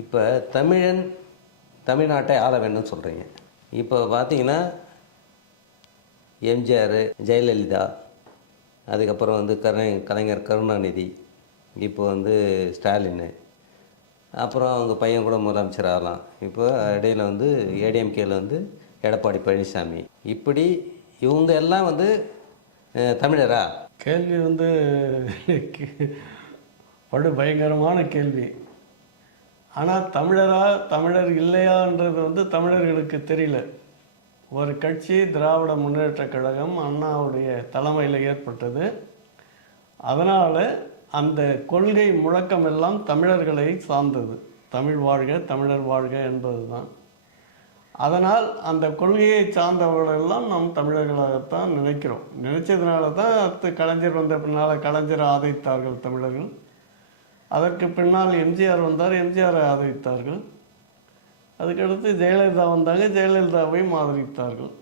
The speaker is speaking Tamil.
இப்போ தமிழன் தமிழ்நாட்டை ஆள வேணும்னு சொல்கிறீங்க இப்போ பார்த்தீங்கன்னா எம்ஜிஆர் ஜெயலலிதா அதுக்கப்புறம் வந்து கருண கலைஞர் கருணாநிதி இப்போ வந்து ஸ்டாலின் அப்புறம் அவங்க பையன் கூட முதலமைச்சர் ஆகலாம். இப்போ இடையில வந்து ஏடிஎம்கேல வந்து எடப்பாடி பழனிசாமி. இப்படி இவங்க எல்லாம் வந்து தமிழரா? கேள்வி வந்து படு பயங்கரமான கேள்வி. ஆனால் தமிழரா தமிழர் இல்லையான்றது வந்து தமிழர்களுக்கு தெரியல. ஒரு கட்சி திராவிட முன்னேற்றக் கழகம் அண்ணாவுடைய தலைமையில் ஏற்பட்டது. அதனால் அந்த கொள்கை முழக்கம் எல்லாம் தமிழர்களை சார்ந்தது. தமிழ் வாழ்க தமிழர் வாழ்க என்பது தான் அதனால் அந்த கொள்கையை சார்ந்தவர்களெல்லாம் நாம் தமிழர்களாகத்தான் நினைக்கிறோம். நினைச்சதுனால தான் அடுத்து கலைஞர் வந்த பின்னால் கலைஞர் ஆதரித்தார்கள் தமிழர்கள். அதற்கு பின்னால் எம்ஜிஆர் வந்தார். எம்ஜிஆரை ஆதரித்தார்கள். அதுக்கடுத்து ஜெயலலிதா வந்தாங்க. ஜெயலலிதாவையும் ஆதரித்தார்கள்.